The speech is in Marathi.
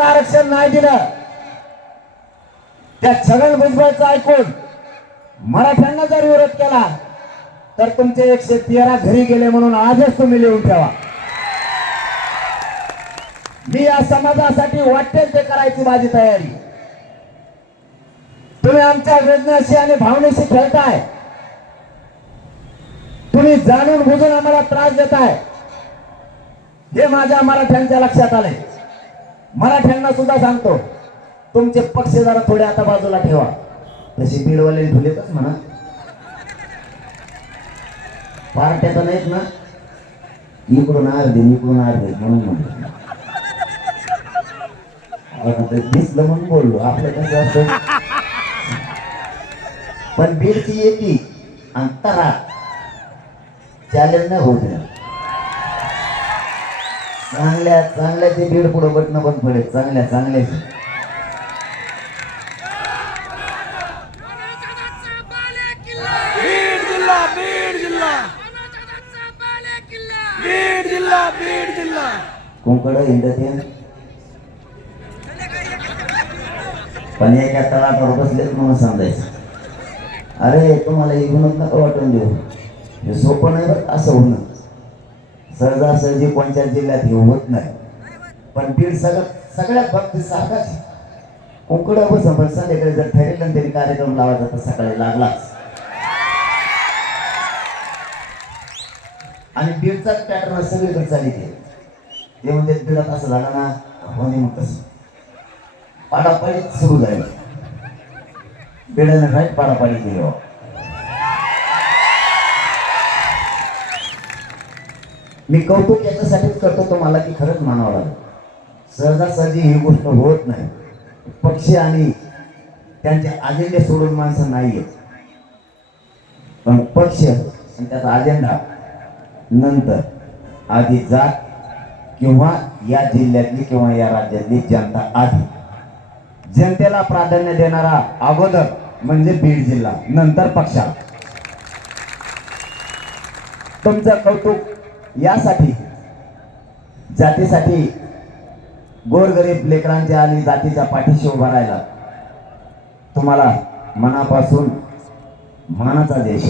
आरक्षण नाही दिलं. त्या छगन भुजबळचं ऐकून मराठ्यांना जर विरोध केला तर तुमचे एकशे तेरा घरी गेले म्हणून आजच तुम्ही लिहून ठेवा. मी या समाजासाठी वाटेल ते करायची माझी तयारी. तुम्ही आमच्या वेदनाशी आणि भावनेशी खेळताय. तुम्ही जाणून बुजून आम्हाला त्रास देताय. हे माझ्या मराठ्यांच्या लक्षात आलंय. मराठ्यांना सुद्धा सांगतो तुमचे पक्ष जरा थोडे आता बाजूला ठेवा. तशी बीडवाले ठेवलेतच म्हणा. पार्ट्या तर नाहीत ना. इकडून अर्धे इकडून अर्धे म्हणून म्हणलं दिसलं म्हणून बोललो. आपलं कसं असतं? पण बीडची येते आणि तरा चॅलेंज नाही होत नाही. चांगल्या चांगल्या ते बीड पुढं बटणं पण पडेल. चांगल्या चांगल्या. कोंकड हिंडते पण एका तळावर बसलेच म्हणून समजायचं अरे तुम्हाला इकडूनच नका वाटून देऊ. हे सोपं नाही असं होणं. सहजासहजी कोणत्या जिल्ह्यात हे होत नाही. पण बीड सगळं सगळ्यात बाबतीत सारखाच आहे. व बस जर ठरेल ना तरी कार्यक्रम लावायचा तर सकाळी लागलाच. आणि बीडचाच पॅटर्न सगळीकडे चालली ते म्हणजे बीडात असं झालं ना होणे मग कसं पाडापाडीत सुरू झाली. बीडाने राईट पाडापाडी केली हो. मी कौतुक याच्यासाठीच करतो तुम्हाला की खरंच मानावं लागेल. सहजासहजी ही गोष्ट होत नाही. पक्ष आणि त्यांचे अजेंडे सोडून माणसं नाही आहेत पण पक्ष आणि त्याचा अजेंडा नंतर आधी जात किंवा या जिल्ह्यातली किंवा या राज्यातली जनता आधी. जनतेला प्राधान्य देणारा अगोदर म्हणजे बीड जिल्हा नंतर पक्षाला. तुमचं कौतुक यासाठी जातीसाठी गोरगरीब लेकरांच्या आणि जातीच्या पाठीशी उभा राहिला तुम्हाला मनापासून मानाचा देश